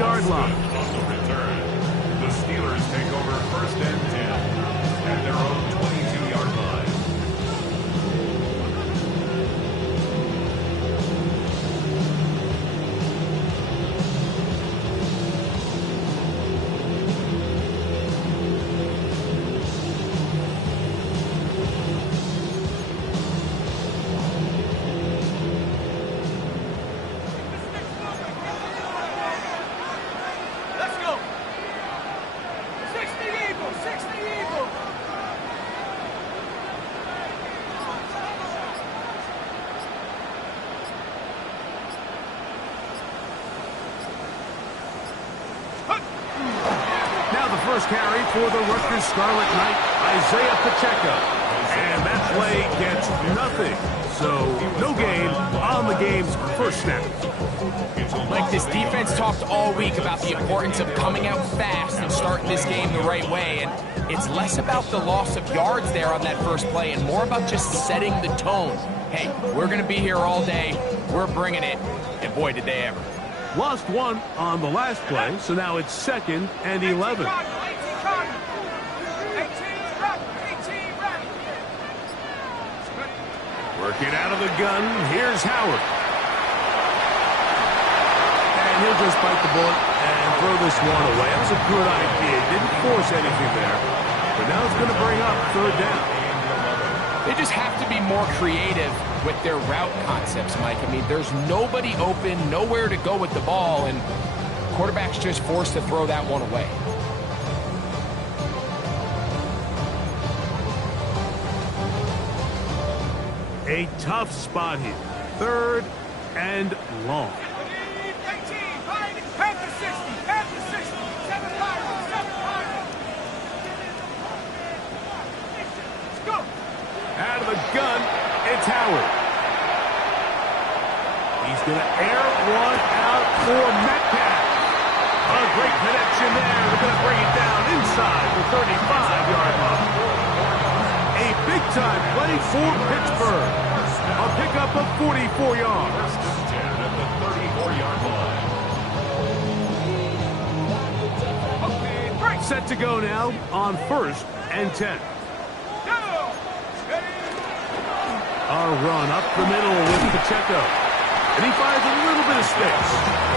23-yard line. On the return, the Steelers take over 1st and 10 at their own 22-yard line. First carry for the Rutgers Scarlet Knight, Isaiah Pacheco. And that play gets nothing. So, no gain on the game's first snap. Like, this defense talked all week about the importance of coming out fast and starting this game the right way. And it's less about the loss of yards there on that first play and more about just setting the tone. Hey, we're going to be here all day. We're bringing it. And boy, did they ever. Lost one on the last play, so now it's 2nd and 11. Working out of the gun, here's Howard. And he'll just bite the bullet and throw this one away. That was a good idea. Didn't force anything there. But now it's going to bring up 3rd down. They just have to be more creative with their route concepts, Mike. I mean, there's nobody open, nowhere to go with the ball, and quarterback's just forced to throw that one away. A tough spot here. 3rd and long. Out of the gun, it's Howard. He's going to air one out for Metcalf. A great connection there. They're going to bring it down inside the 35-yard line. A big-time play for Pittsburgh. A pickup of 44 yards. 1st and 10 at the 34-yard line. Set to go now on 1st and 10. Our run up the middle with Pacheco. And he finds a little bit of space.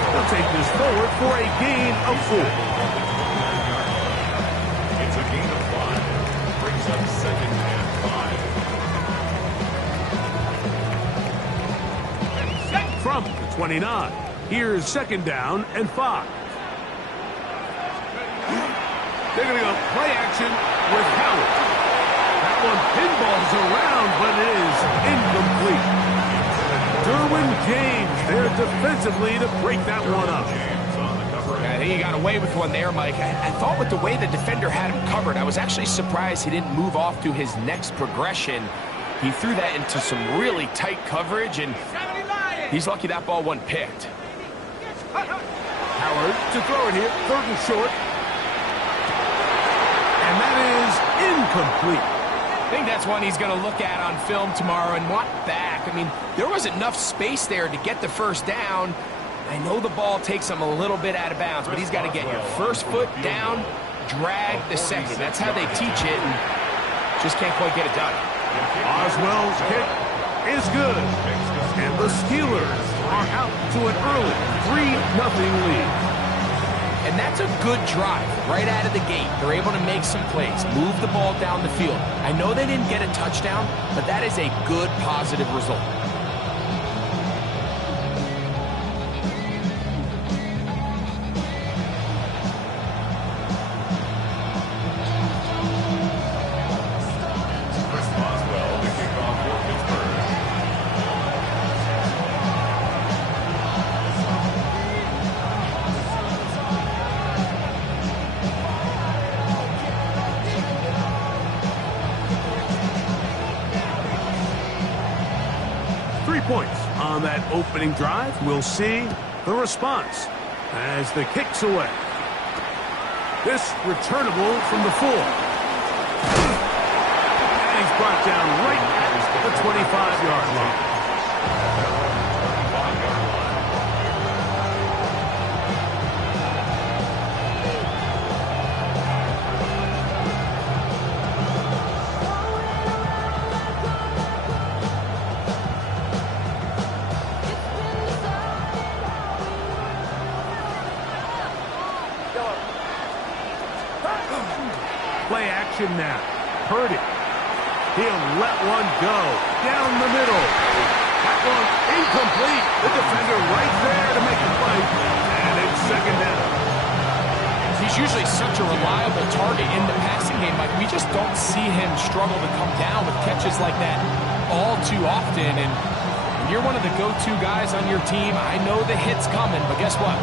He'll take this forward for a gain of 4. It's a gain of 5. Brings up 2nd and 5. From the 29. Here's 2nd down and 5. They're going to go play action with Howard. That one pinballs around, but it is incomplete. Derwin James there defensively to break that one up. I think he got away with one there, Mike. I thought with the way the defender had him covered, I was actually surprised he didn't move off to his next progression. He threw that into some really tight coverage, and he's lucky that ball wasn't picked. Howard to throw it here, 3rd and short. And that is incomplete. I think that's one he's going to look at on film tomorrow and want back. I mean, there was enough space there to get the 1st down. I know the ball takes him a little bit out of bounds, but he's got to get your 1st foot down, drag the 2nd. That's how they teach it, and just can't quite get it done. Oswell's kick is good. And the Steelers are out to an early 3-0 lead. And that's a good drive right out of the gate. They're able to make some plays, move the ball down the field. I know they didn't get a touchdown, but that is a good, positive result. Oswell to kick off for Pittsburgh. 3 points on that opening drive. We'll see the response as the kick's away. This returnable from the 4. And he's brought down right at the 25-yard line. Play action now. Purdy. He'll let one go. Down the middle. That one incomplete. The defender right there to make the play. And it's second down. He's usually such a reliable target in the passing game. Like, we just don't see him struggle to come down with catches like that all too often. And when you're one of the go-to guys on your team, I know the hit's coming, but guess what?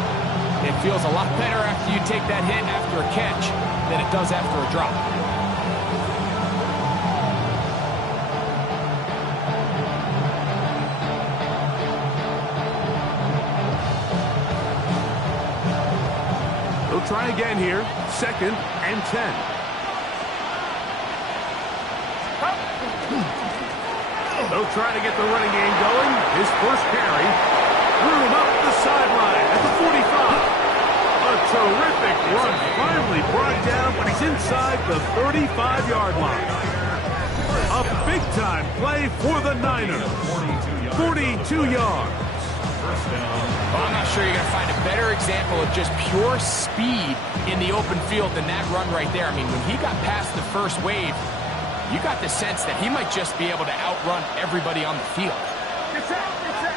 It feels a lot better after you take that hit after a catch than it does after a drop. They'll try again here. 2nd and 10. They'll try to get the running game going. His first carry. Threw him up the sideline at the 45. A terrific run. Finally brought down, but he's inside the 35-yard line. A big-time play for the Niners. 42 yards. Well, I'm not sure you're going to find a better example of just pure speed in the open field than that run right there. I mean, when he got past the first wave, you got the sense that he might just be able to outrun everybody on the field. Get set, get set.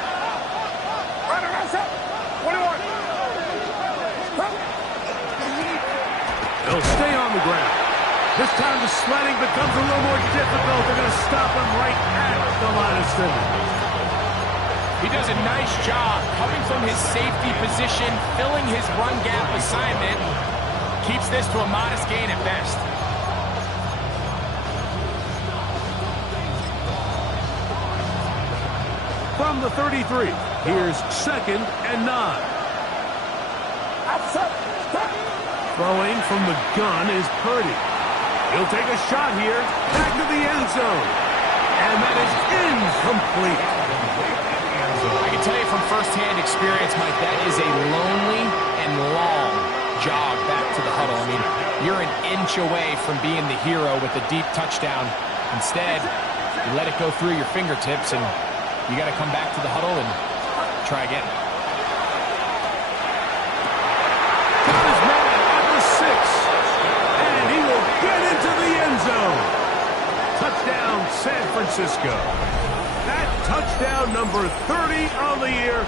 Run set. 21. They'll stay on the ground. This time the sledding becomes a little more difficult. They're going to stop him right at the line of scrimmage. He does a nice job coming from his safety position, filling his run gap assignment. Keeps this to a modest gain at best. From the 33, here's 2nd and 9. Throwing from the gun is Purdy. He'll take a shot here, back to the end zone. And that is incomplete. I can tell you from firsthand experience, Mike, that is a lonely and long jog back to the huddle. I mean, you're an inch away from being the hero with a deep touchdown. Instead, you let it go through your fingertips, and you got to come back to the huddle and try again. Got his man at the 6, and he will get into the end zone. Touchdown, San Francisco. That touchdown number 30 on the year,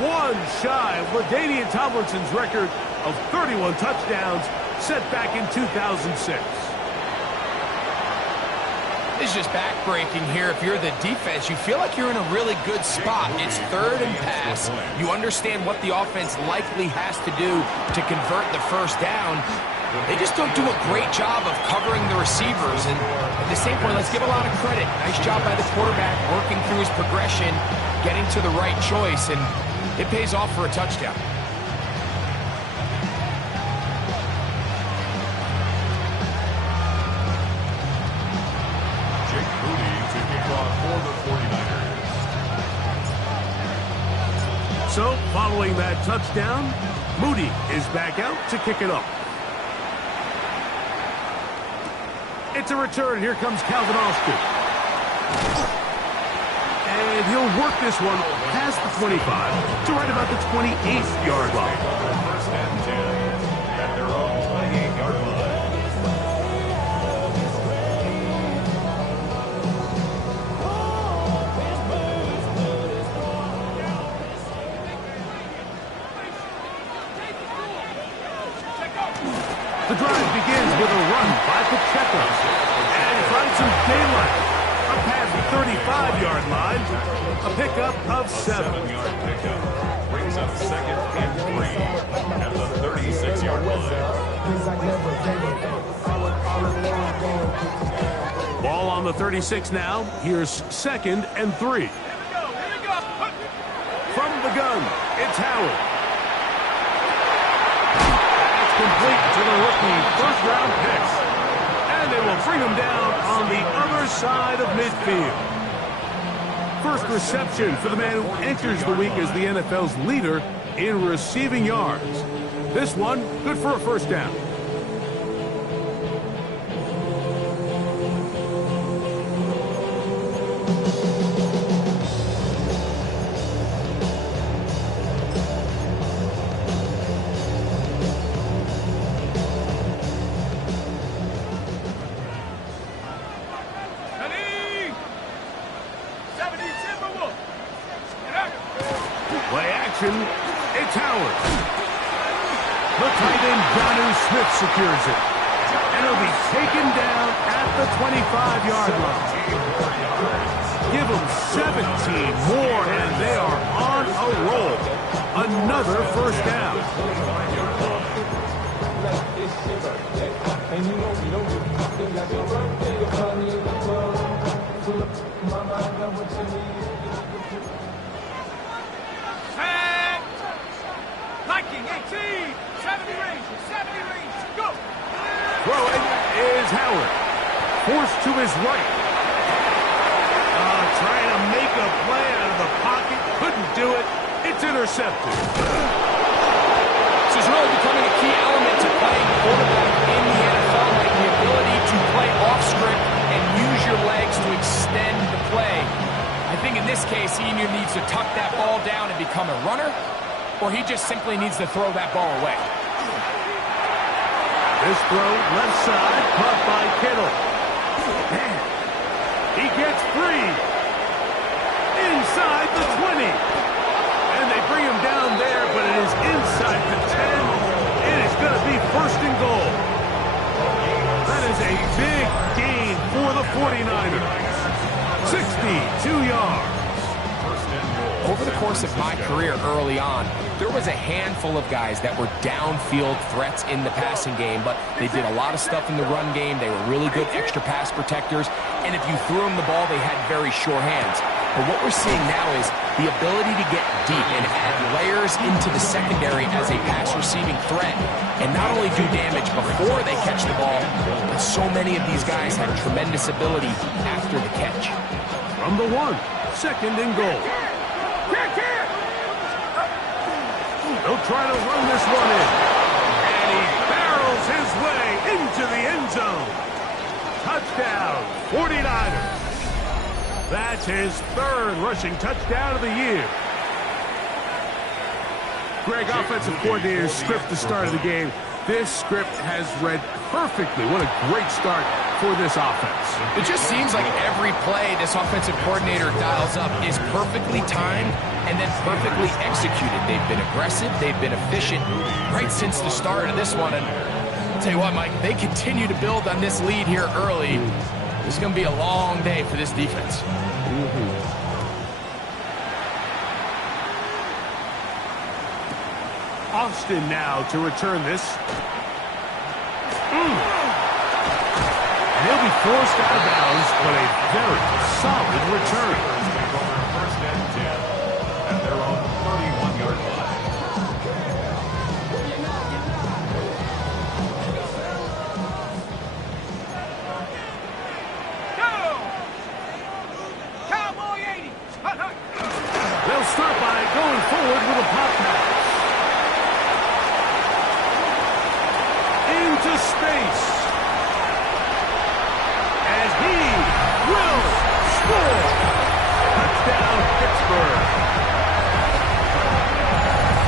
one shy of LaDainian Tomlinson's record of 31 touchdowns set back in 2006. This is just backbreaking here. If you're the defense, you feel like you're in a really good spot. It's 3rd and pass. You understand what the offense likely has to do to convert the first down. They just don't do a great job of covering the receivers. And at the same point, let's give a lot of credit. Nice job by the quarterback working through his progression, getting to the right choice, and it pays off for a touchdown. Jake Moody to kick off for the 49ers. So, following that touchdown, Moody is back out to kick it off. It's a return. Here comes Calvin Austin. And he'll work this one past the 25 to right about the 28th-yard line. 1st and 10 at their own 28-yard line. The drive begins with a run by Pacheco. And he finds some daylight. Up past the 35-yard line. A pickup of 7. 7-yard pickup. Brings up 2nd and 3 at the 36-yard line. Ball on the 36 now. Here's 2nd and 3. From the gun, it's Howard. Complete to the rookie first-round pick. And they will bring him down on the other side of midfield. First reception for the man who enters the week as the NFL's leader in receiving yards. This one, good for a first down. Howard. The tight end, Jonnu Smith, secures it. And he'll be taken down at the 25-yard line. Give them 17 more, and they are on a roll. Another first down. Liking 18, 70 range, go! Throwing is Howard. Forced to his right. Trying to make a play out of the pocket. Couldn't do it. It's intercepted. This is really becoming a key element to playing quarterback in the NFL, like the ability to play off script and use your legs to extend the play. I think in this case, he either needs to tuck that ball down and become a runner, or he just simply needs to throw that ball away. This throw, left side, caught by Kittle. Man, he gets free. Inside the 20. And they bring him down there, but it is inside the 10. And it's going to be first and goal. That is a big gain for the 49ers. 62 yards. Over the course of my career early on, there was a handful of guys that were downfield threats in the passing game, but they did a lot of stuff in the run game. They were really good extra pass protectors, and if you threw them the ball, they had very sure hands. But what we're seeing now is the ability to get deep and add layers into the secondary as a pass-receiving threat, and not only do damage before they catch the ball, but so many of these guys have tremendous ability after the catch. From the 1, second and goal. They'll try to run this one in. And he barrels his way into the end zone. Touchdown, 49ers. That's his third rushing touchdown of the year. Greg, offensive coordinator's script to start of the game. This script has read perfectly. What a great start for this offense. It just seems like every play this offensive coordinator dials up is perfectly timed and then perfectly executed. They've been aggressive, they've been efficient right since the start of this one. And I'll tell you what, Mike, they continue to build on this lead here early. This is going to be a long day for this defense. Austin now to return this. And he'll be forced out of bounds, but a very solid return. First and 10 at their own 31-yard line. Go! Cowboy 80! They'll start by going forward with a pop pass. Into space. And he will score. Touchdown, Pittsburgh.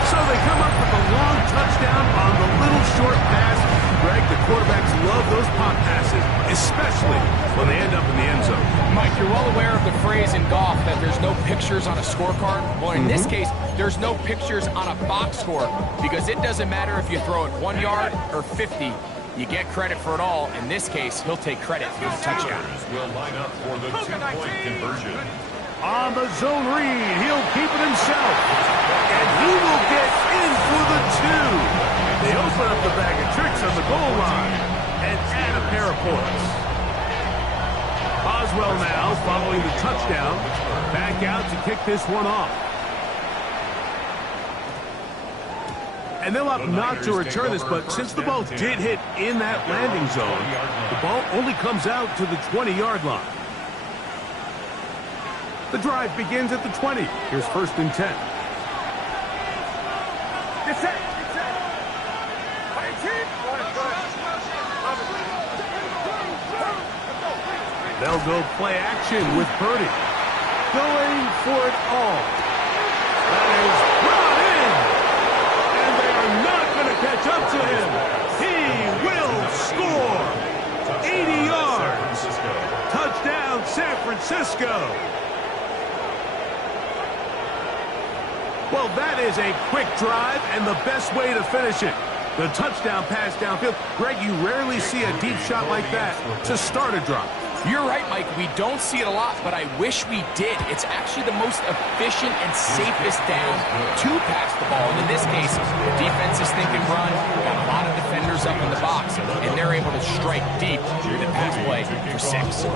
So they come up with a long touchdown on the little short pass. Greg, the quarterbacks love those pop passes, especially when they end up in the end zone. Mike, you're well aware of the phrase in golf that there's no pictures on a scorecard. Well, in this case, there's no pictures on a box score because it doesn't matter if you throw it 1 yard or 50. You get credit for it all. In this case, he'll take credit for the touchdown. Will line up for the two-point conversion. On the zone read, he'll keep it himself. And he will get in for the 2. They open up the bag of tricks on the goal line and add a pair of points. Boswell now following the touchdown. Back out to kick this one off. And they'll opt not to return this, but since the ball did hit in that landing zone, the ball only comes out to the 20-yard line. The drive begins at the 20. Here's first and 10. Get set! They'll go play action with Purdy. Going for it all. That is brought in. And they are not going to catch up to him. He will score. 80 yards. Touchdown, San Francisco. Well, that is a quick drive and the best way to finish it. The touchdown pass downfield. Greg, you rarely see a deep shot like that to start a drive. You're right, Mike. We don't see it a lot, but I wish we did. It's actually the most efficient and safest down to pass the ball. And in this case, the defense is thinking run, got a lot of defenders up in the box, and they're able to strike deep through the pass play for 6.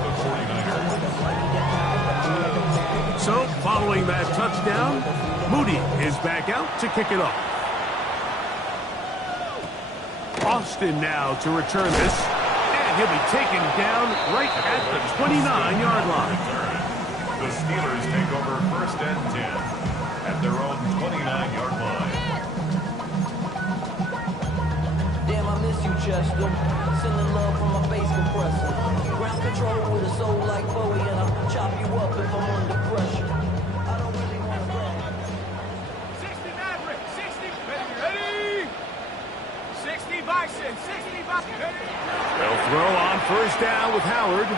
So, following that touchdown, Moody is back out to kick it off. Austin now to return this, and he'll be taken down right at the 29-yard line. The Steelers take over 1st and 10 at their own 29-yard line. Damn, I miss you, Chester. Sending love from my bass compressor. Ground control with a soul like Bowie, and I'll chop you up if I'm under pressure. I don't really want to brag. 60 Maverick, 60, ready? 60 Bison, 60 Bison, ready? They'll throw on 1st down with Howard.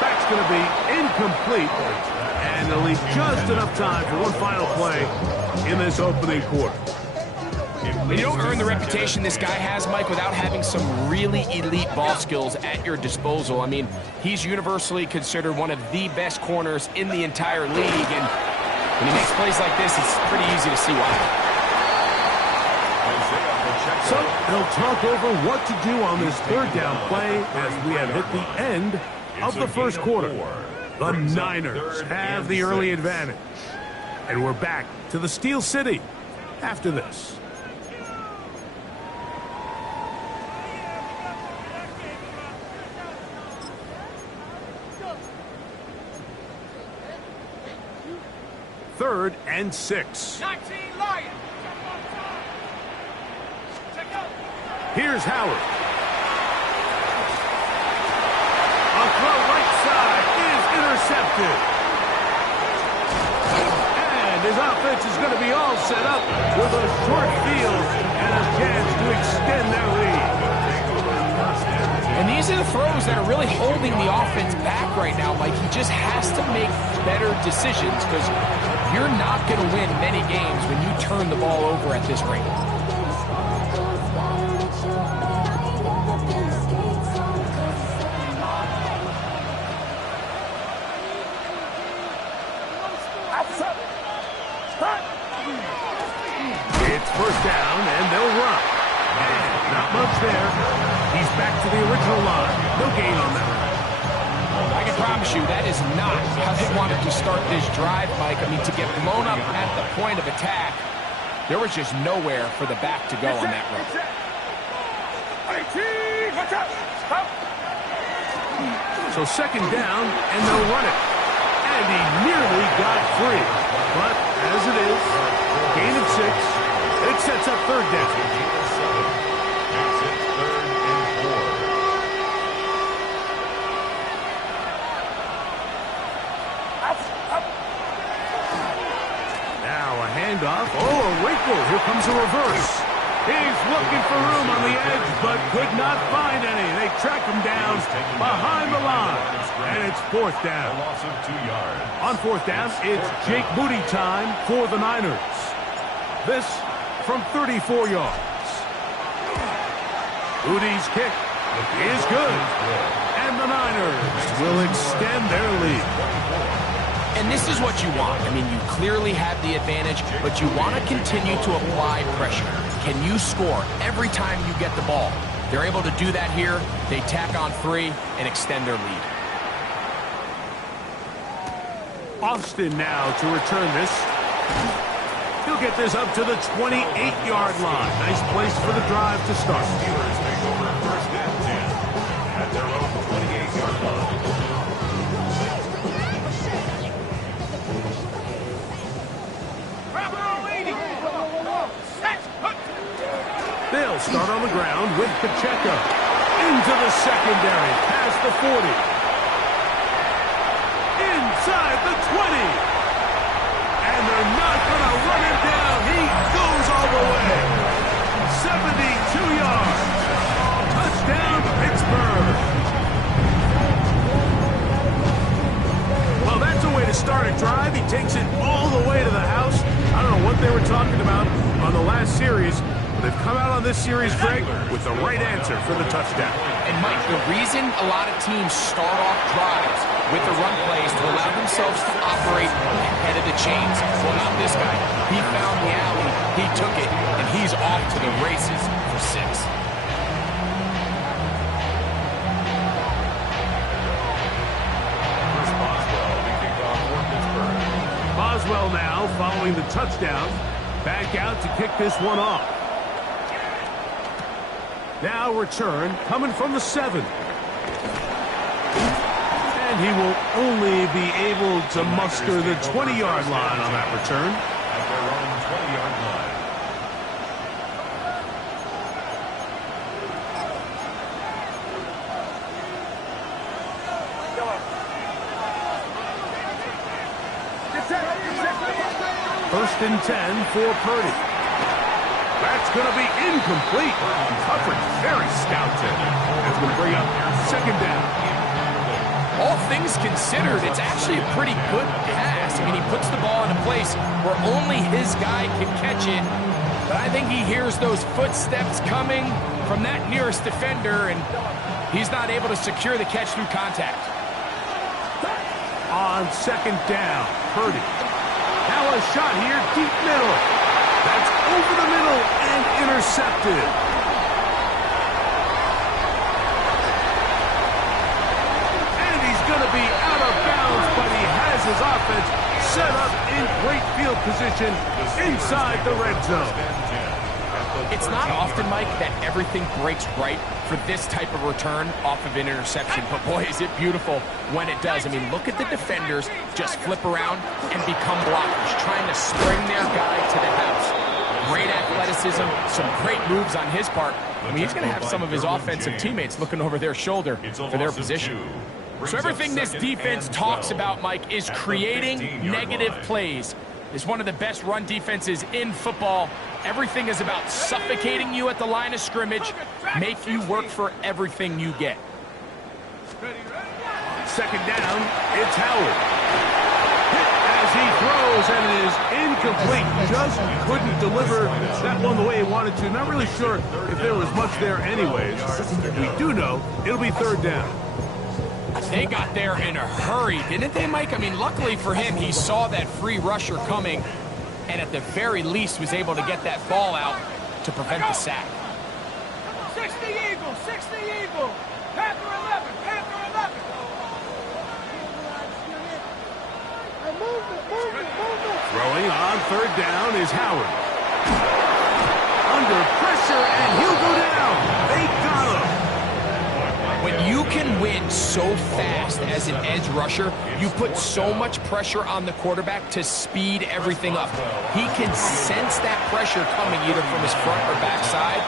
That's going to be incomplete, and they'll leave just enough time for one final play in this opening quarter. You don't earn the reputation this guy has, Mike, without having some really elite ball skills at your disposal. I mean, he's universally considered one of the best corners in the entire league, and when he makes plays like this, it's pretty easy to see why. So they'll talk over what to do on this 3rd down play as we have hit the end of the 1st quarter. The Niners have the early advantage. And we're back to the Steel City after this. Third and 6. 19 Lions. Here's Howard. A throw right side is intercepted. And his offense is going to be all set up with a short field and a chance to extend their lead. And these are the throws that are really holding the offense back right now, Mike. He just has to make better decisions because you're not going to win many games when you turn the ball over at this rate. It's 1st down, and they'll run. And not much there. He's back to the original line. No gain on that. I can promise you that is not how they wanted to start this drive, Mike. I mean, to get blown up at the point of attack, there was just nowhere for the back to go on that run. 18, watch out, stop. So 2nd down, and they'll run it. And he nearly got free. But as it is, gain of 6, it sets up 3rd down. Now a handoff. Oh, a wrinkle. Here comes a reverse. He's looking for room on the edge, but could not find any. They track him down behind the line. And it's 4th down. A loss of 2 yards. On 4th down, it's Jake Moody time for the Niners. This from 34 yards. Moody's kick is good. And the Niners will extend their lead. And this is what you want. I mean, you clearly have the advantage, but you want to continue to apply pressure. Can you score every time you get the ball? They're able to do that here. They tack on 3 and extend their lead. Austin now to return this. He'll get this up to the 28-yard line. Nice place for the drive to start. Steelers take over 1st and 10 at their own 28-yard line. They'll start on the ground with Pacheco. Into the secondary, past the 40. Inside the 20. And they're not going to run him down. He goes all the way. 72 yards. Touchdown, Pittsburgh. Well, that's a way to start a drive. He takes it this series, Greg, with the right answer for the touchdown. And Mike, the reason a lot of teams start off drives with the run plays to allow themselves to operate ahead of the chains. Well, not this guy. He found the alley, he took it, and he's off to the races for 6. Boswell now following the touchdown. Back out to kick this one off. Now return coming from the 7. And he will only be able to muster the 20-yard line on that return. At their own 20-yard line. First and 10 for Purdy. That's going to be incomplete. Coverage very scouted. That's going to bring up second down. All things considered, it's actually a pretty good pass. I mean, he puts the ball in a place where only his guy can catch it. But I think he hears those footsteps coming from that nearest defender, and he's not able to secure the catch through contact. On second down, Purdy. Now a shot here, deep middle. That's over the middle and intercepted. And he's going to be out of bounds, but he has his offense set up in great field position inside the red zone. It's not often, Mike, that everything breaks right for this type of return off of an interception. But boy, is it beautiful when it does. I mean, look at the defenders just flip around and become blockers, trying to spring their guy to the house. Great athleticism, some great moves on his part. I mean, he's going to have some of his offensive teammates looking over their shoulder for their position. So everything this defense talks about, Mike, is creating negative plays. It's one of the best run defenses in football. Everything is about suffocating you at the line of scrimmage, make you work for everything you get. Second down, it's Howard. Hit as he throws, and it is incomplete. Just couldn't deliver that one the way he wanted to. Not really sure if there was much there anyways. We do know it'll be third down. They got there in a hurry, didn't they, Mike? I mean, luckily for him, he saw that free rusher coming, and at the very least was able to get that ball out to prevent the sack. 60 Eagle, 60 Eagle. Panther 11, Panther 11. Throwing on third down is Howard. Under pressure, and he'll go down. They got him. When you can win so fast as an edge rusher, you put so much pressure on the quarterback to speed everything up. He can sense that pressure coming either from his front or back side.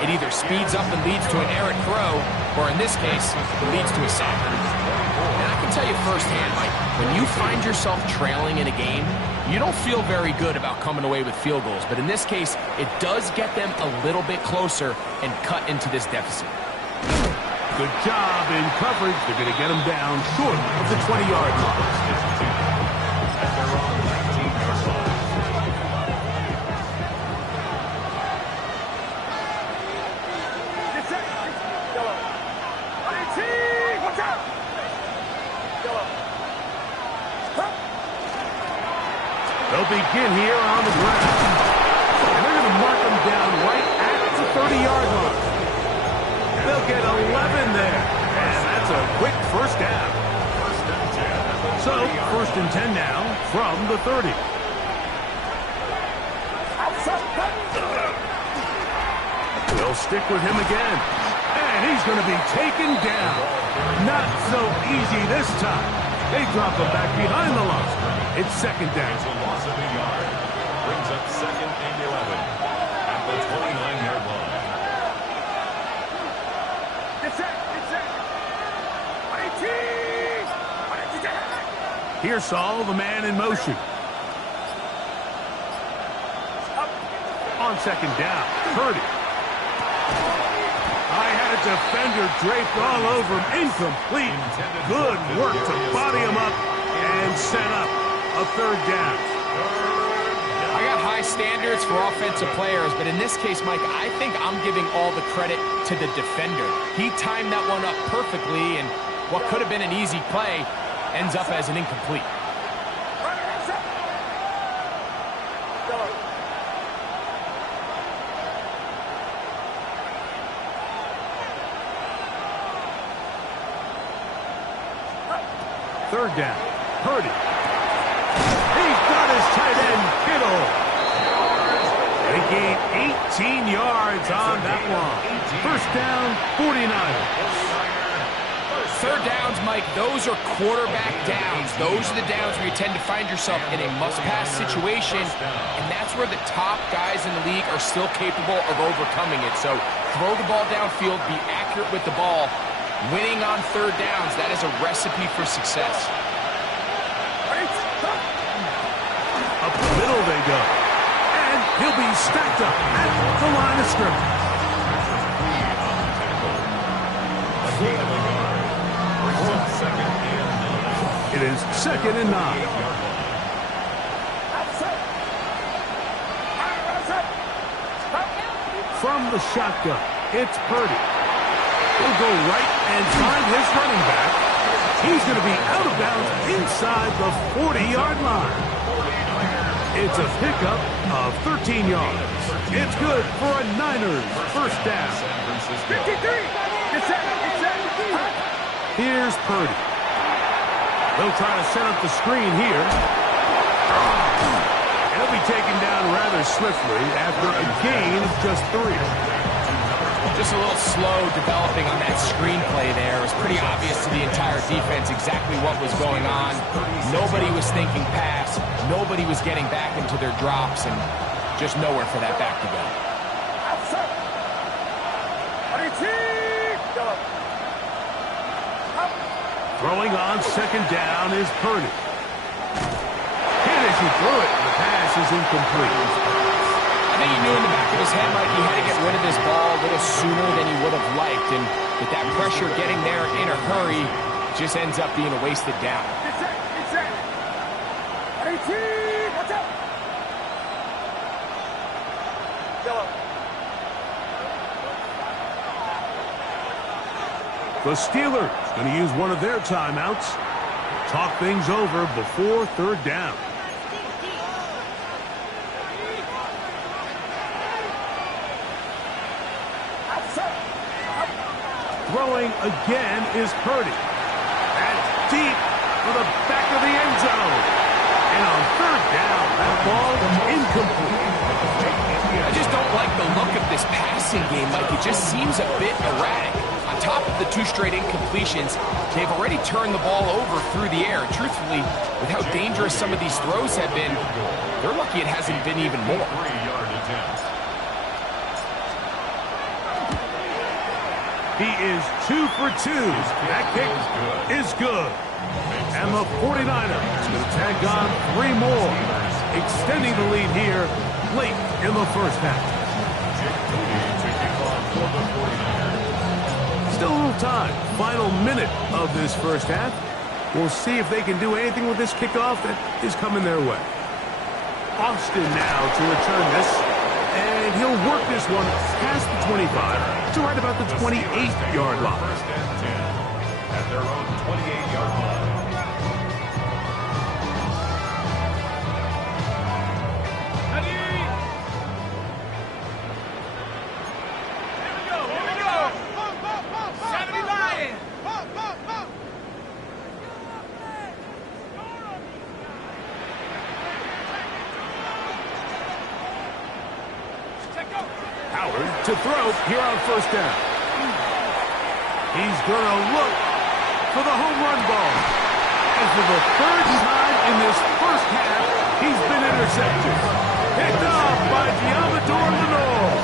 It either speeds up and leads to an errant throw, or in this case, it leads to a sack. And I can tell you firsthand, Mike, when you find yourself trailing in a game, you don't feel very good about coming away with field goals. But in this case, it does get them a little bit closer and cut into this deficit. Good job in coverage. They're going to get him down short of the 20-yard line. At their own 19-yard line. Watch out! They'll begin here on the ground. And they're going to mark him down right at the 30-yard line. They'll get 11 there. And that's a quick first down. So, first and 10 now from the 30. They'll stick with him again. And he's going to be taken down. Not so easy this time. They drop him back behind the line. It's second down. It's a loss of a yard. Brings up second and 11 at the 29-yard line. Here's Saul, the man in motion. On second down, Purdy. I had a defender draped all over him. Incomplete. Good work to body him up and set up a third down. I got high standards for offensive players, but in this case, Mike, I think I'm giving all the credit to the defender. He timed that one up perfectly, and what could have been an easy play ends up as an incomplete. Third down. Purdy. He's got his tight end, Kittle. They gain 18 yards on that one. First down, 49ers. Third downs, Mike, those are quarterback downs. Those are the downs where you tend to find yourself in a must-pass situation, and that's where the top guys in the league are still capable of overcoming it. So throw the ball downfield, be accurate with the ball. Winning on third downs, that is a recipe for success. Up the middle they go. And he'll be stacked up at the line of scrimmage. It is 2nd and 9. From the shotgun, it's Purdy. He'll go right and find his running back. He's going to be out of bounds inside the 40-yard line. It's a pickup of 13 yards. It's good for a Niners first down. 53. It's set. Here's Purdy. They'll try to set up the screen here. And he'll be taken down rather swiftly after a gain of just 3. Just a little slow developing on that screenplay there. It was pretty obvious to the entire defense exactly what was going on. Nobody was thinking pass. Nobody was getting back into their drops, and just nowhere for that back to go. Throwing on 2nd down is Purdy. Hit as he threw it. The pass is incomplete. I think he knew in the back of his head, Mike, he had to get rid of this ball a little sooner than he would have liked. And with that pressure getting there in a hurry, just ends up being a wasted down. Watch out. The Steelers going to use one of their timeouts. Talk things over before third down. Throwing again is Purdy. That's deep for the back of the end zone. And on third down, that ball is incomplete. I just don't like the look of this passing game, Mike. It just seems a bit erratic. On top of the 2 straight incompletions, they've already turned the ball over through the air. Truthfully, with how dangerous some of these throws have been, they're lucky it hasn't been even more. 3-yard attempt. He is 2 for 2. That kick is good. And the 49ers going to tag on 3 more, extending the lead here late in the first half. Still a little time. Final minute of this first half. We'll see if they can do anything with this kickoff that is coming their way. Austin now to return this. And he'll work this one past the 25 to right about the 28-yard line. First and 10 at their own 28-yard line. To throw here on first down. He's going to look for the home run ball. And for the 3rd time in this first half, he's been intercepted. Picked off by Diamador Lenore.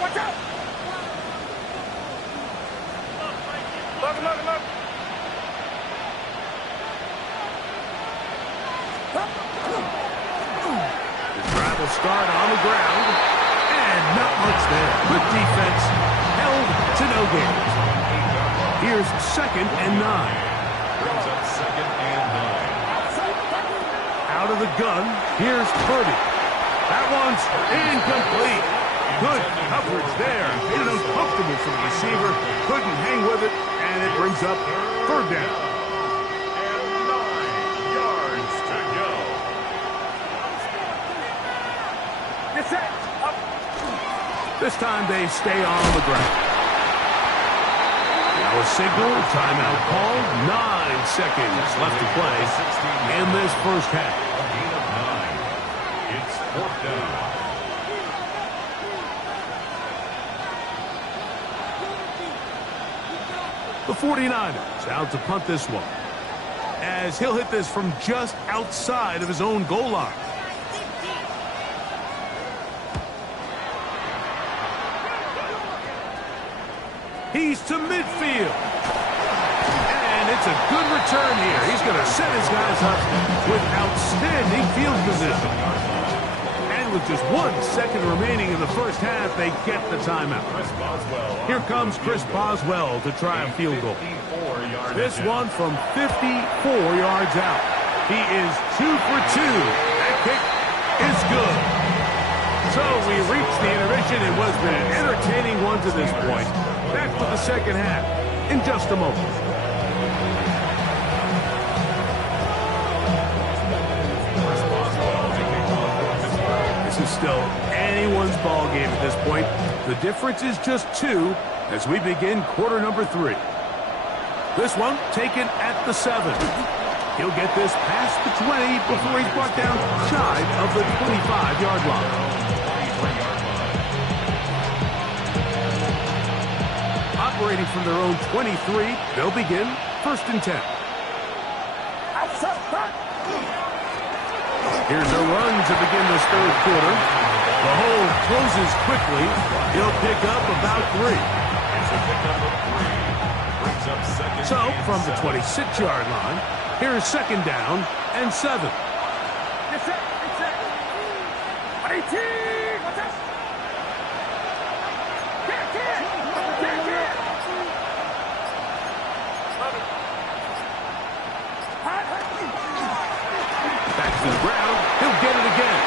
Watch out! Look. start on the ground. And not much there. Good defense. Held to no gain. Here's 2nd and 9. Brings up 2nd and 9. Out of the gun, here's Purdy. That one's incomplete. Good coverage there. Made it uncomfortable for the receiver. Couldn't hang with it, and it brings up 3rd down. And 9 yards to go. Get set. Up. This time they stay on the ground. Now a signal, timeout called. 9 seconds left to play in this first half. A gain of 9. It's 4th down. The 49ers out to punt this one, as he'll hit this from just outside of his own goal line. He's to midfield. And it's a good return here. He's going to set his guys up with outstanding field position. And with just 1 second remaining in the first half, they get the timeout. Here comes Chris Boswell to try a field goal. This one from 54 yards out. He is 2 for 2. That kick is good. So we reach the intermission. It was been an entertaining one to this point. Back with the second half in just a moment. This is still anyone's ball game at this point. The difference is just 2 as we begin quarter number 3. This one taken at the 7. He'll get this past the 20 before he's brought down shy of the 25-yard line. Operating from their own 23, they'll begin 1st and 10. Here's a run to begin this 3rd quarter. The hole closes quickly. He'll pick up about 3. So, from the 26-yard line, here's 2nd down and 7. Get set. Get set. 18. Watch out. Back to the ground. He'll get it again.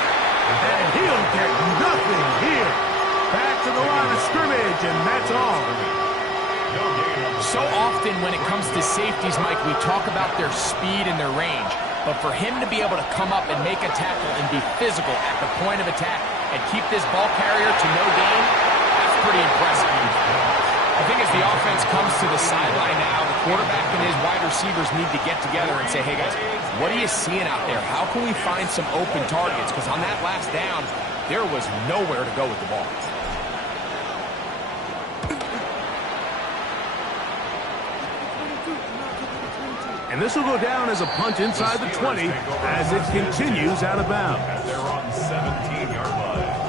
And he'll get nothing here. Back to the line of scrimmage, and that's all. So often when it comes to safeties, Mike, we talk about their speed and their range. But for him to be able to come up and make a tackle and be physical at the point of attack and keep this ball carrier to no gain, that's pretty impressive. I think as the offense comes to the sideline now, the quarterback and his wide receivers need to get together and say, hey guys, what are you seeing out there? How can we find some open targets? Because on that last down, there was nowhere to go with the ball. And this will go down as a punt inside the 20 as it continues out of bounds. They're on 17-yard line.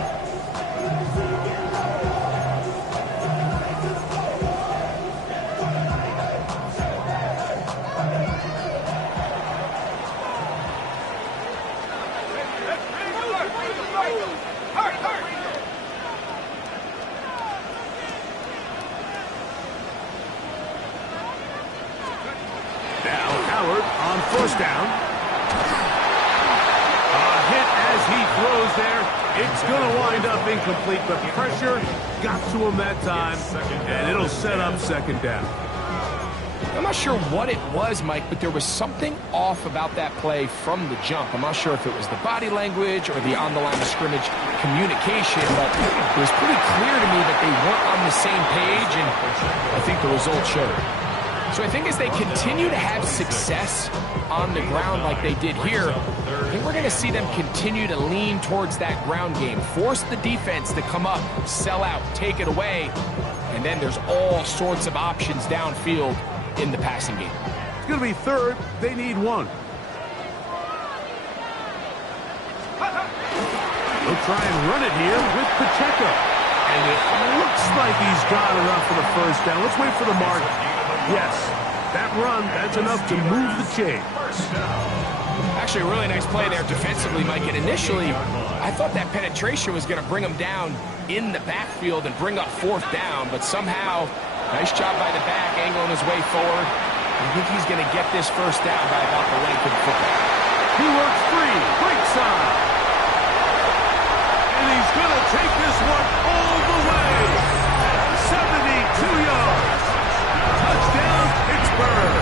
On 1st down. A hit as he throws there. It's going to wind up incomplete, but pressure got to him that time, and it'll set up 2nd down. I'm not sure what it was, Mike, but there was something off about that play from the jump. I'm not sure if it was the body language or the on-the-line of scrimmage communication, but it was pretty clear to me that they weren't on the same page, and I think the result showed. So I think as they continue to have success on the ground like they did here, I think we're going to see them continue to lean towards that ground game, force the defense to come up, sell out, take it away, and then there's all sorts of options downfield in the passing game. It's going to be 3rd. They need 1. They'll try and run it here with Pacheco. And it looks like he's got enough for the 1st down. Let's wait for the mark. Yes, that run, that's enough to move the chain. Actually, a really nice play there defensively, Mike. And initially, I thought that penetration was going to bring him down in the backfield and bring up 4th down. But somehow, nice job by the back, angling his way forward. I think he's going to get this 1st down by about the length of the football. He works free, break side. And he's going to take this one all the way. 72 yards. Touchdown, Pittsburgh.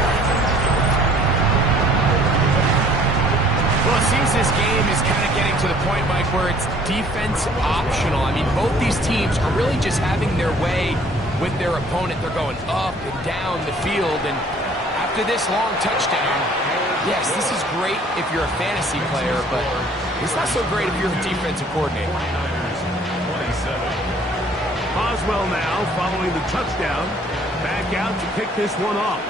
Well, it seems this game is kind of getting to the point, Mike, where it's defense optional. I mean, both these teams are really just having their way with their opponent. They're going up and down the field, and after this long touchdown, yes, this is great if you're a fantasy player, but it's not so great if you're a defensive coordinator. Boswell now following the touchdown. Back out to kick this one off.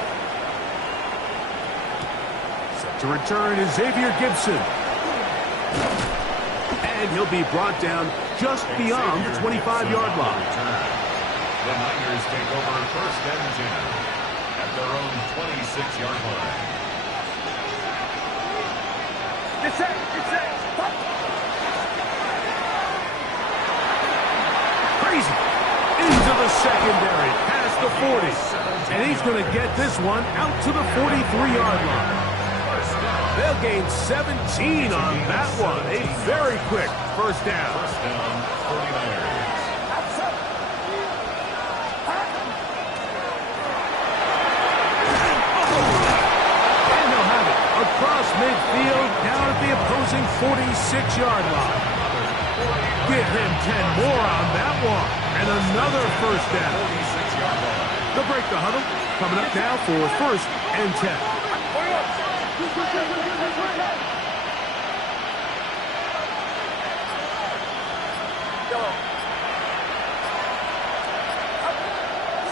Set to return is Xavier Gibson. And he'll be brought down just beyond the 25-yard line. The Niners take over 1st and 10 at their own 26-yard line. Get set. Stop. Crazy. Into the secondary, past the 40. And he's going to get this one out to the 43-yard line. They'll gain 17 on that one. A very quick 1st down. 1st down, 49ers. And they'll have it across midfield, down at the opposing 46-yard line. Give him 10 more on that one. And another 1st down. 46-yard line. They'll break the huddle. Coming up now for 1st and 10.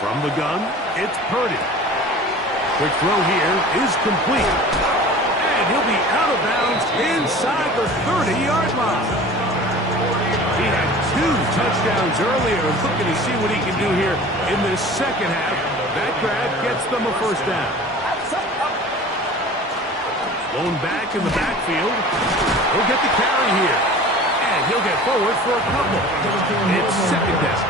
From the gun, it's Purdy. Quick throw here is complete. And he'll be out of bounds inside the 30-yard line. He had 2 touchdowns earlier, looking to see what he can do here in this 2nd half. That grab gets them a 1st down. Blown back in the backfield. He'll get the carry here. And he'll get forward for a couple. It's 2nd down.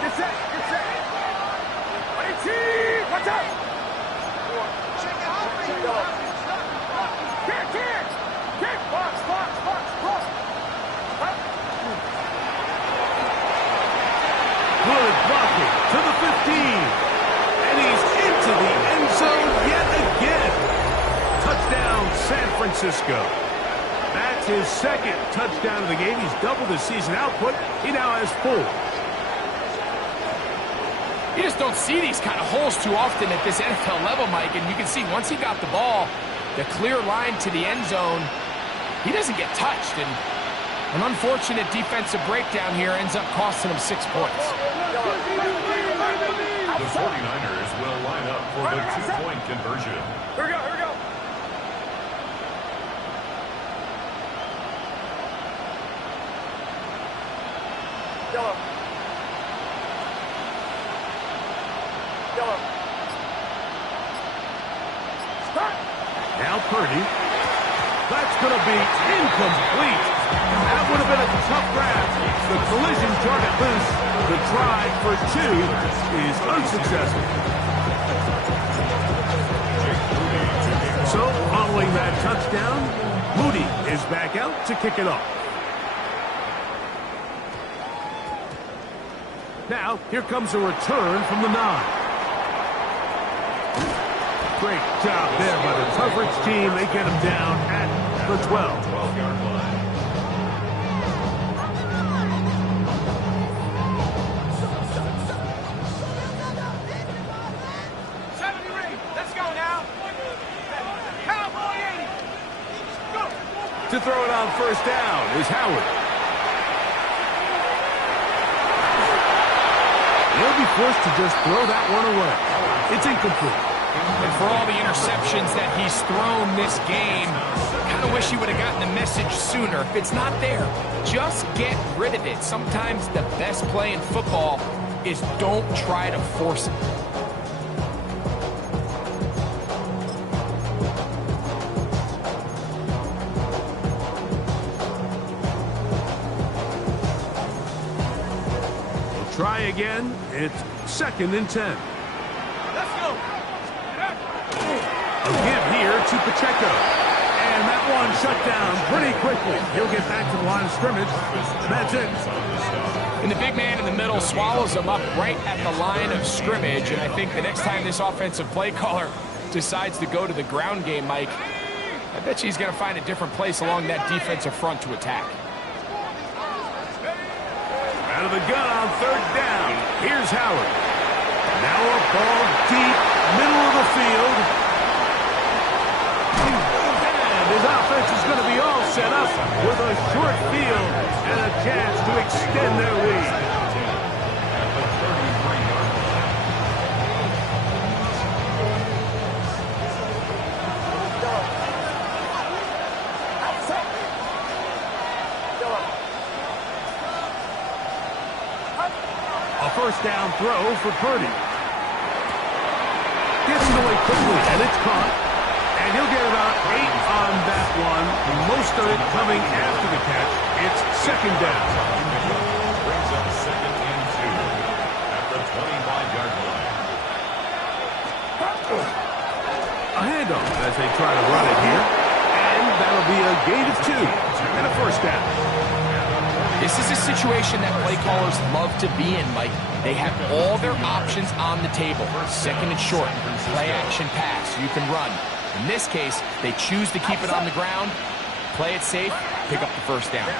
Get set. Watch out. Kick. Box. Good blocking to the 15. And he's into the end zone yet again. Touchdown, San Francisco. That's his 2nd touchdown of the game. He's doubled his season output. He now has 4. You just don't see these kind of holes too often at this NFL level, Mike. And you can see once he got the ball, the clear line to the end zone, he doesn't get touched. And an unfortunate defensive breakdown here ends up costing him 6 points. The 49ers will line up for the 2-point conversion. Here we go. Yellow. Start. Now Purdy. That's going to be incomplete. That would have been a tough grab. The collision target loose. The try for 2 is unsuccessful. So, following that touchdown, Moody is back out to kick it off. Now, here comes a return from the 9. Great job there by the coverage team. They get him down at the 12. 12-yard line. To throw it on 1st down is Howard. He'll be forced to just throw that one away. It's incomplete. And for all the interceptions that he's thrown this game, kind of wish he would have gotten the message sooner. If it's not there, just get rid of it. Sometimes the best play in football is don't try to force it. Try again. It's 2nd and 10. Let's go. A give here to Pacheco. And that one shut down pretty quickly. He'll get back to the line of scrimmage. That's it. And the big man in the middle swallows him up right at the line of scrimmage. And I think the next time this offensive play caller decides to go to the ground game, Mike, I bet you he's going to find a different place along that defensive front to attack. Out of the gun on 3rd down. Here's Howard. Now a ball deep, middle of the field. And his offense is going to be all set up with a short field and a chance to extend their lead. A 1st down throw for Purdy. Gets it away quickly, and it's caught. And he'll get about 8 on that one. Most of it coming after the catch. It's 2nd down. Brings up 2nd and 2 at the 25-yard line. A handoff as they try to run it here. And that'll be a gain of 2 and a 1st down. This is a situation that play callers love to be in, Mike. They have all their options on the table. 2nd and short, play action pass, you can run. In this case, they choose to keep it on the ground, play it safe, pick up the 1st down.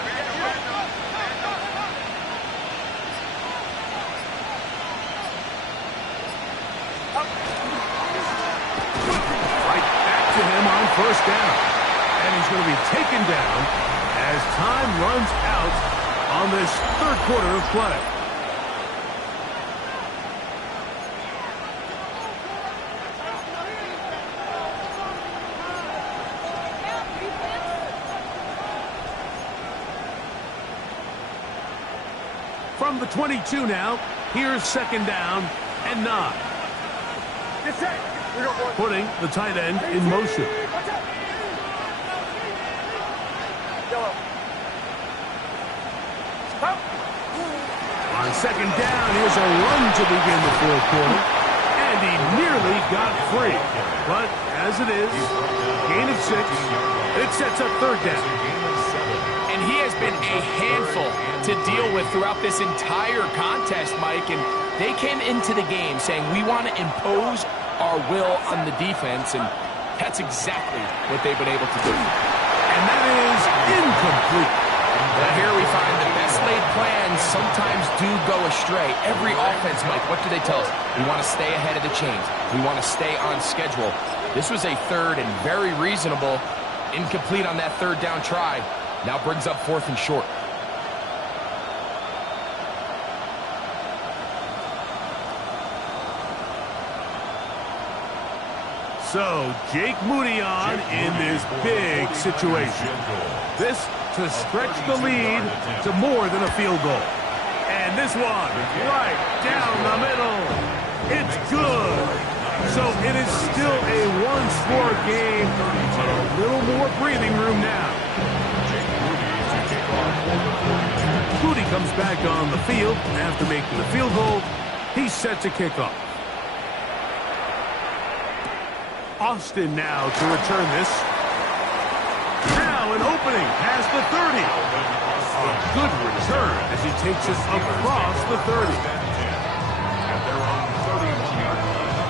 Right back to him on 1st down. And he's going to be taken down as time runs out on this 3rd quarter of play. From the 22 now, here's 2nd down and 9. Putting the tight end in motion. On 2nd down, here's a run to begin the 4th quarter. And he nearly got free. But as it is, gain of 6. It sets up 3rd down. And he has been a handful to deal with throughout this entire contest, Mike. And they came into the game saying, we want to impose our will on the defense. And that's exactly what they've been able to do. And that is incomplete. Well, here we find the best laid plans sometimes do go astray. Every offense, Mike, what do they tell us? We want to stay ahead of the chains. We want to stay on schedule. This was a 3rd and very reasonable. Incomplete on that 3rd down try. Now brings up 4th and short. So, Jake Moody on in this big situation. This to stretch the lead to more than a field goal. And this one, right down the middle. It's good. So it is still a one-score game, but a little more breathing room now. Moody comes back on the field after making the field goal. He's set to kick off. Austin now to return this. Now an opening past the 30. A good return as he takes it across the 30. At their own 31-yard line.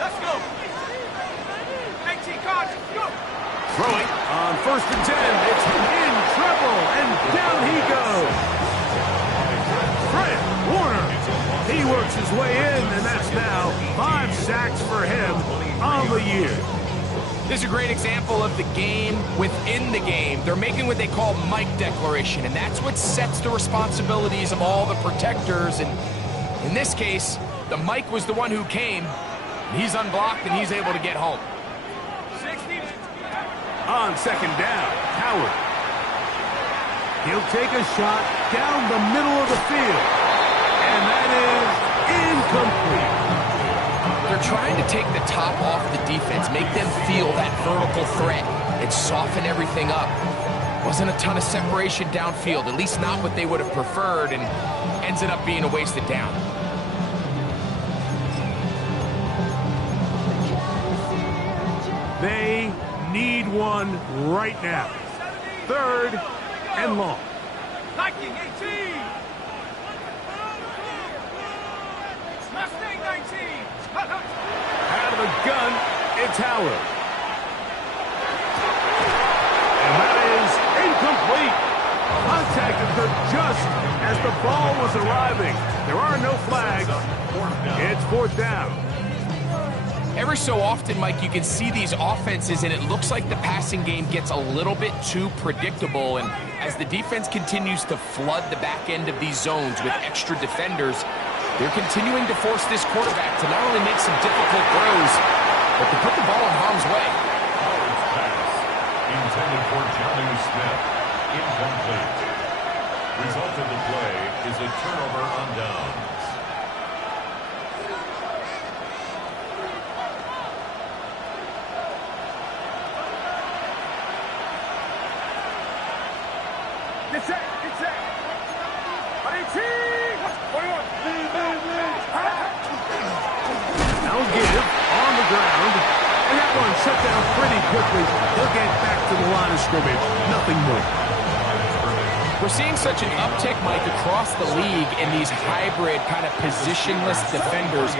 Let's go. 18 cards. Go. Throwing on 1st and 10. It's in trouble, and down he goes. Fred Warner. He works his way in, and that's now 5 sacks for him on the year. This is a great example of the game within the game. They're making what they call Mike declaration, and that's what sets the responsibilities of all the protectors. And in this case, the Mike was the one who came. He's unblocked, and he's able to get home. 60. On second down, Howard. He'll take a shot down the middle of the field. And that is incomplete. They're trying to take the top off the defense, make them feel that vertical threat, and soften everything up. Wasn't a ton of separation downfield, at least not what they would have preferred, and ends it up being a wasted down. They need one right now. Third and long. Viking 18. Mustang 19. Out of the gun, it's Howard. And that is incomplete. Contact occurred just as the ball was arriving. There are no flags. It's fourth down. Every so often, Mike, you can see these offenses, and it looks like the passing game gets a little bit too predictable. And as the defense continues to flood the back end of these zones with extra defenders, they're continuing to force this quarterback to not only make some difficult throws, but to put the ball in harm's way. Howard's pass, intended for Jonnu Smith, incomplete. Result of the play is a turnover on downs. Get set, get set. 18, 21. Now give on the ground, and that one shut down pretty quickly. He'll get back to the line of scrimmage, nothing more. We're seeing such an uptick, Mike, across the league in these hybrid kind of positionless defenders,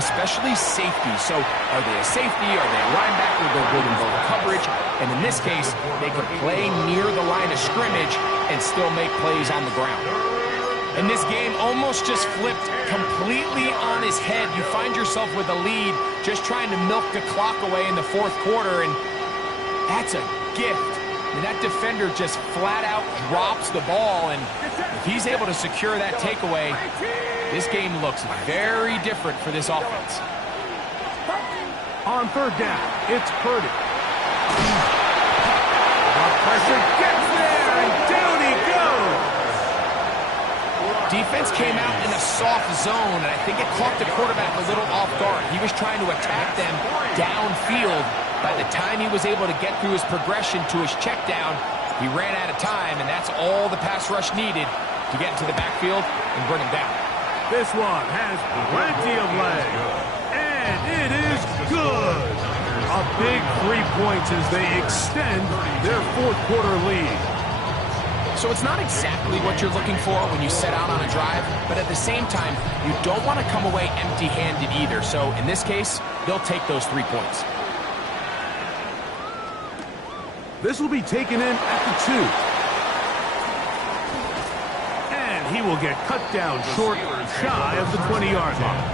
especially safety. So are they a safety? Are they a linebacker? They're good in both coverage. And in this case, they can play near the line of scrimmage and still make plays on the ground. And this game almost just flipped completely on his head. You find yourself with a lead, just trying to milk the clock away in the fourth quarter, and that's a gift. I mean, that defender just flat out drops the ball, and if he's able to secure that takeaway, this game looks very different for this offense. On third down, it's Purdy. The pressure gets there, and down he goes. Defense came out in a soft zone, and I think it caught the quarterback a little off guard. He was trying to attack them downfield. By the time he was able to get through his progression to his check down, he ran out of time, and that's all the pass rush needed to get into the backfield and bring him down. This one has plenty of leg, and it is good. A big 3 points as they extend their fourth quarter lead. So it's not exactly what you're looking for when you set out on a drive, but at the same time, you don't want to come away empty-handed either. So in this case, they'll take those 3 points. This will be taken in at the 2. And he will get cut down short, shy of the 20-yard line.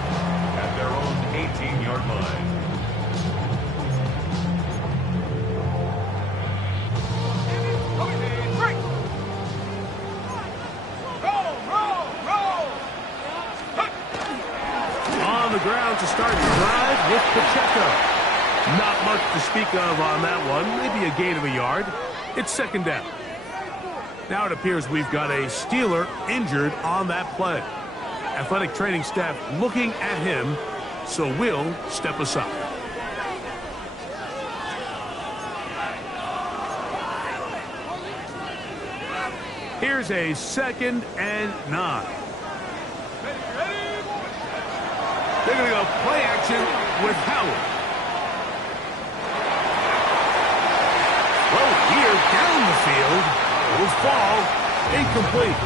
At their own 18-yard line. On the ground to start the drive with Pacheco. Not much to speak of on that one. Maybe a gain of a yard. It's second down. Now it appears we've got a Steeler injured on that play. Athletic training staff looking at him, so we'll step aside. Here's a 2nd and 9. They're going to go play action with Howard. Here down the field will fall incomplete.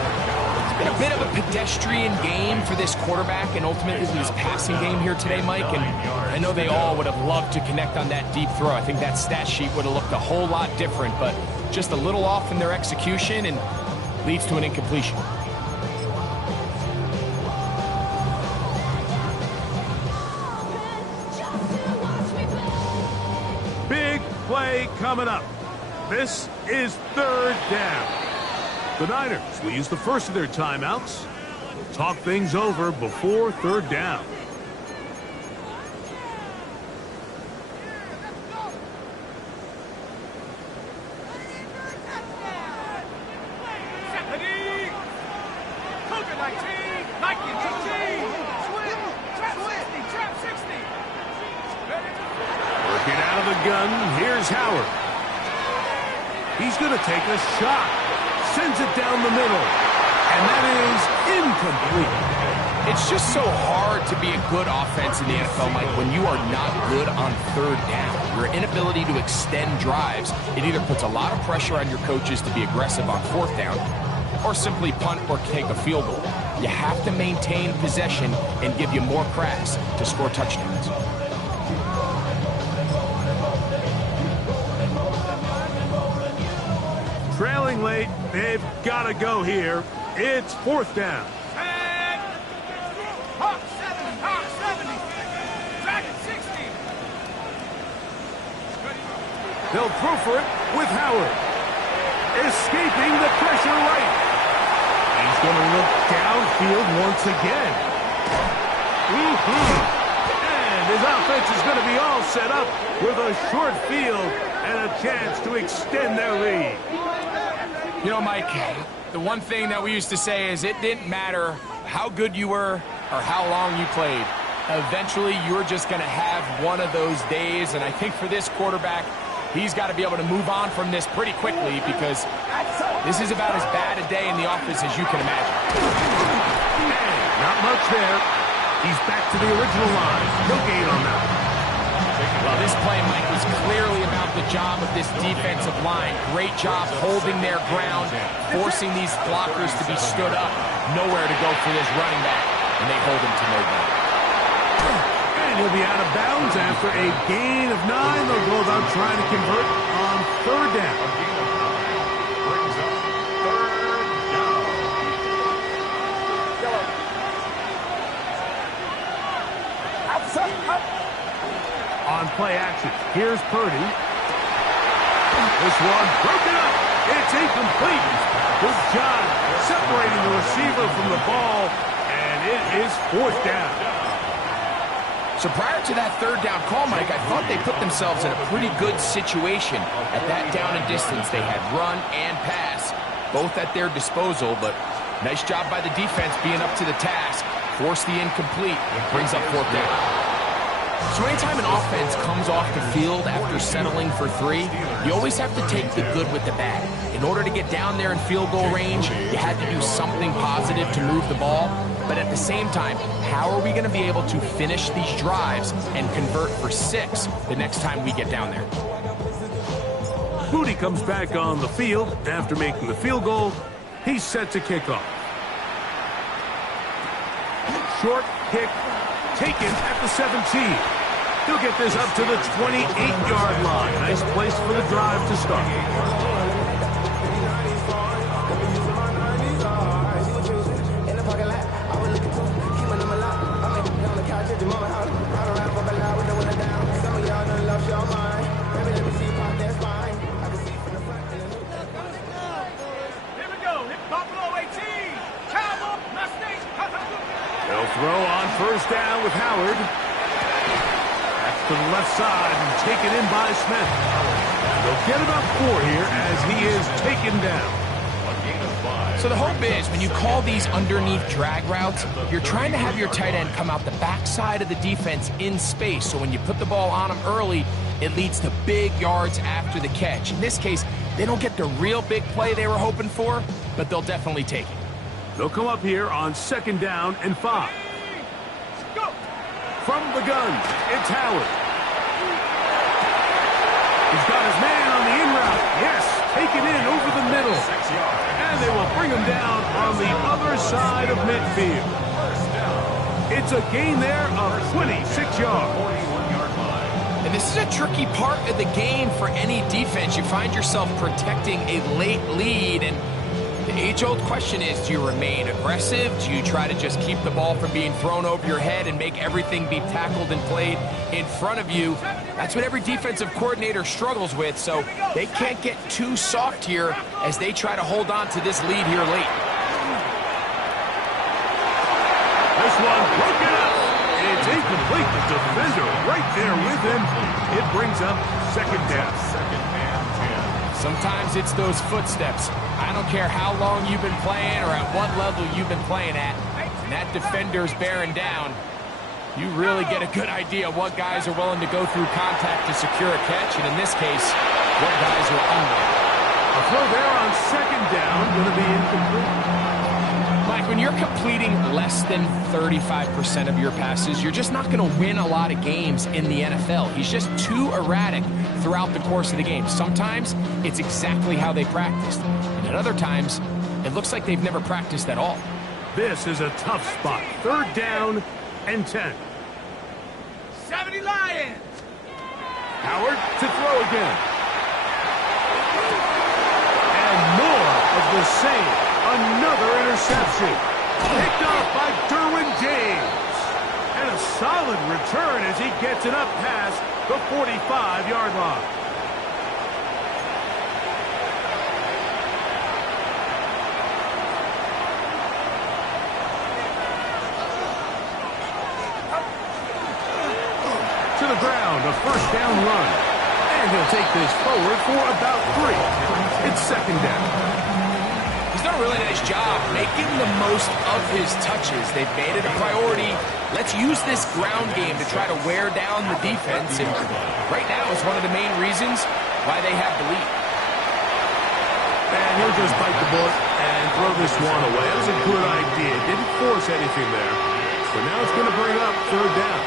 It's been a bit of a pedestrian game for this quarterback and ultimately this passing game here today, Mike. And I know they all would have loved to connect on that deep throw. I think that stat sheet would have looked a whole lot different, but just a little off in their execution and leads to an incompletion. Big play coming up. This is third down. The Niners will use the first of their timeouts. Talk things over before third down. Working out of the gun, here's Howard. He's going to take a shot. Sends it down the middle. And that is incomplete. It's just so hard to be a good offense in the NFL, Mike, when you are not good on third down. Your inability to extend drives, it either puts a lot of pressure on your coaches to be aggressive on fourth down or simply punt or take a field goal. You have to maintain possession and give you more cracks to score touchdowns. Trailing late, they've got to go here. It's fourth down. Hawk 70. Dragon 60. They'll throw for it with Howard. Escaping the pressure right. He's going to look downfield once again. And his offense is going to be all set up with a short field and a chance to extend their lead. You know, Mike, the one thing that we used to say is it didn't matter how good you were or how long you played. Eventually, you're just going to have one of those days, and I think for this quarterback, he's got to be able to move on from this pretty quickly because this is about as bad a day in the office as you can imagine. Not much there. He's back to the original line. No gain on that. Well, this play, Mike, was clearly about the job of this defensive line. Great job holding their ground, forcing these blockers to be stood up. Nowhere to go for this running back, and they hold him to no gain. And he'll be out of bounds after a gain of 9. They'll go about trying to convert on third down. Brings up third down. On play action, here's Purdy. This one broken up. It's incomplete. Good job separating the receiver from the ball, and it is fourth down. So prior to that third down call, Mike, I thought they put themselves in a pretty good situation. At that down and distance, they had run and pass, both at their disposal, but nice job by the defense being up to the task. Force the incomplete. It brings up fourth down. So anytime an offense comes off the field after settling for 3, you always have to take the good with the bad. In order to get down there in field goal range, you had to do something positive to move the ball. But at the same time, how are we going to be able to finish these drives and convert for 6 the next time we get down there? Booty comes back on the field after making the field goal. He's set to kick off. Short kick taken at the 17. He'll get this up to the 28-yard line. Nice place for the drive to start. They'll throw on first down with Howard. That's to the left side and taken in by Smith. They'll get about 4 here as he is taken down. So the hope is when you call these underneath drag routes, you're trying to have your tight end come out the backside of the defense in space. So when you put the ball on him early, it leads to big yards after the catch. In this case, they don't get the real big play they were hoping for, but they'll definitely take it. They'll come up here on second down and 5. Go! From the gun, it's Howard. He's got his man on the in route. Yes, taken in over the middle. And they will bring him down on the other side of midfield. It's a gain there of 26 yards. And this is a tricky part of the game for any defense. You find yourself protecting a late lead, and The age-old question is, do you remain aggressive? Do you try to just keep the ball from being thrown over your head and make everything be tackled and played in front of you? That's what every defensive coordinator struggles with, so they can't get too soft here as they try to hold on to this lead here late. This one broken up. It's incomplete. The defender right there with him. It brings up second down. Second and 10. Sometimes it's those footsteps. I don't care how long you've been playing or at what level you've been playing at. When that defender's bearing down, you really get a good idea of what guys are willing to go through contact to secure a catch, and in this case, what guys are unwilling. A throw there on second down, going to be incomplete. Mike, when you're completing less than 35% of your passes, you're just not going to win a lot of games in the NFL. He's just too erratic throughout the course of the game. Sometimes it's exactly how they practiced, and at other times, it looks like they've never practiced at all. This is a tough spot. Third down and 10. 70 Lions. Howard to throw again. And more of the same. Another interception. Picked off by Derwin James. And a solid return as he gets it up past the 45-yard line. To the ground, a first down run. And he'll take this forward for about 3. It's second down. He's done a really nice job making the most of his touches. They've made it a priority. Let's use this ground game to try to wear down the defense. And right now it's one of the main reasons why they have the lead. And he'll just bite the bullet and throw this one away. That was a good idea. Didn't force anything there. But now it's going to bring up third down.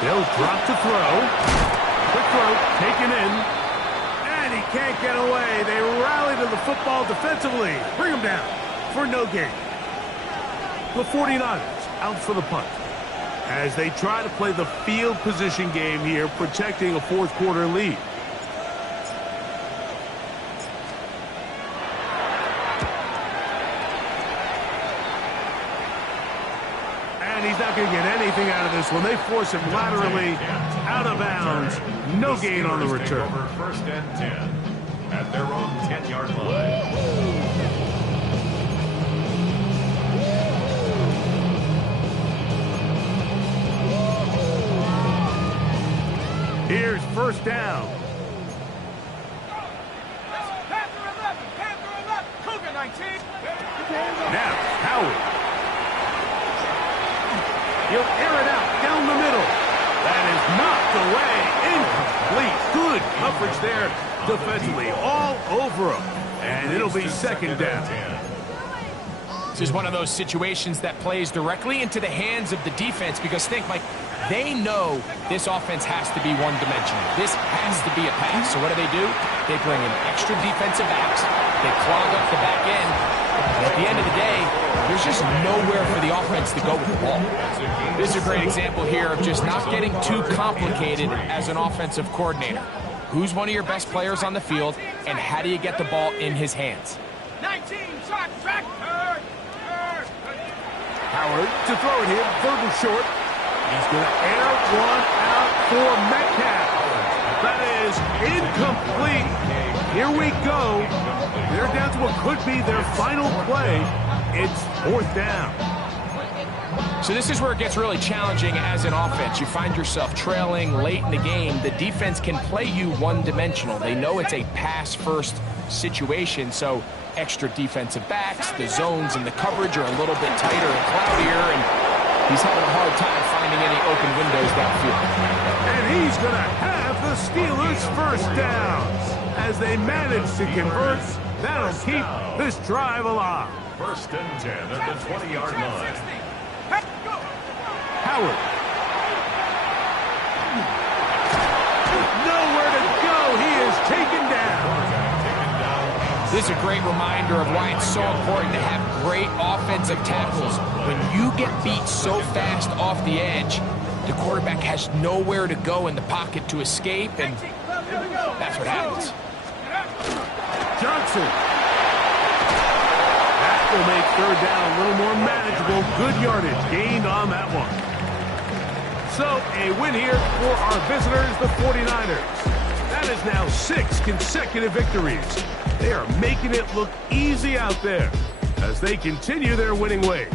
They'll drop to throw. Quick throw, taken in. And he can't get away. They rally to the football defensively. Bring him down for no gain. The 49ers out for the punt as they try to play the field position game here, protecting a fourth quarter lead. And he's not going to get anything out of this one. They force him laterally out of bounds. No gain on the return. Over first and 10 at their own 10-yard line. Here's first down. Panther 11, Panther 11, Cougar 19. Now, Howard. He'll air it out down the middle. That is knocked away. Incomplete. Good coverage there defensively. All over him. And it'll be second down. This is one of those situations that plays directly into the hands of the defense because think, Mike, they know this offense has to be one-dimensional. This has to be a pass. So what do? They bring in extra defensive backs. They clog up the back end. And at the end of the day, there's just nowhere for the offense to go with the ball. This is a great example here of just not getting too complicated as an offensive coordinator. Who's one of your best players on the field, and how do you get the ball in his hands? 19, shot, track, Howard to throw it here, third and short. He's going to air one out for Metcalf. That is incomplete. Here we go. They're down to what could be their final play. It's fourth down. So this is where it gets really challenging as an offense. You find yourself trailing late in the game. The defense can play you one-dimensional. They know it's a pass-first situation, so extra defensive backs, the zones and the coverage are a little bit tighter and cloudier, and he's having a hard time finding any open windows downfield. And he's going to have the Steelers first down. As they manage to convert, that'll keep this drive alive. First and 10 at the 20-yard line. Howard. Nowhere to go. He is taken down. This is a great reminder of why it's so important to have great offensive tackles. When you get beat so fast off the edge, the quarterback has nowhere to go in the pocket to escape, and that's what happens. Jackson. That will make third down a little more manageable. Good yardage gained on that one. So, a win here for our visitors, the 49ers. That is now 6 consecutive victories. They are making it look easy out there as they continue their winning ways.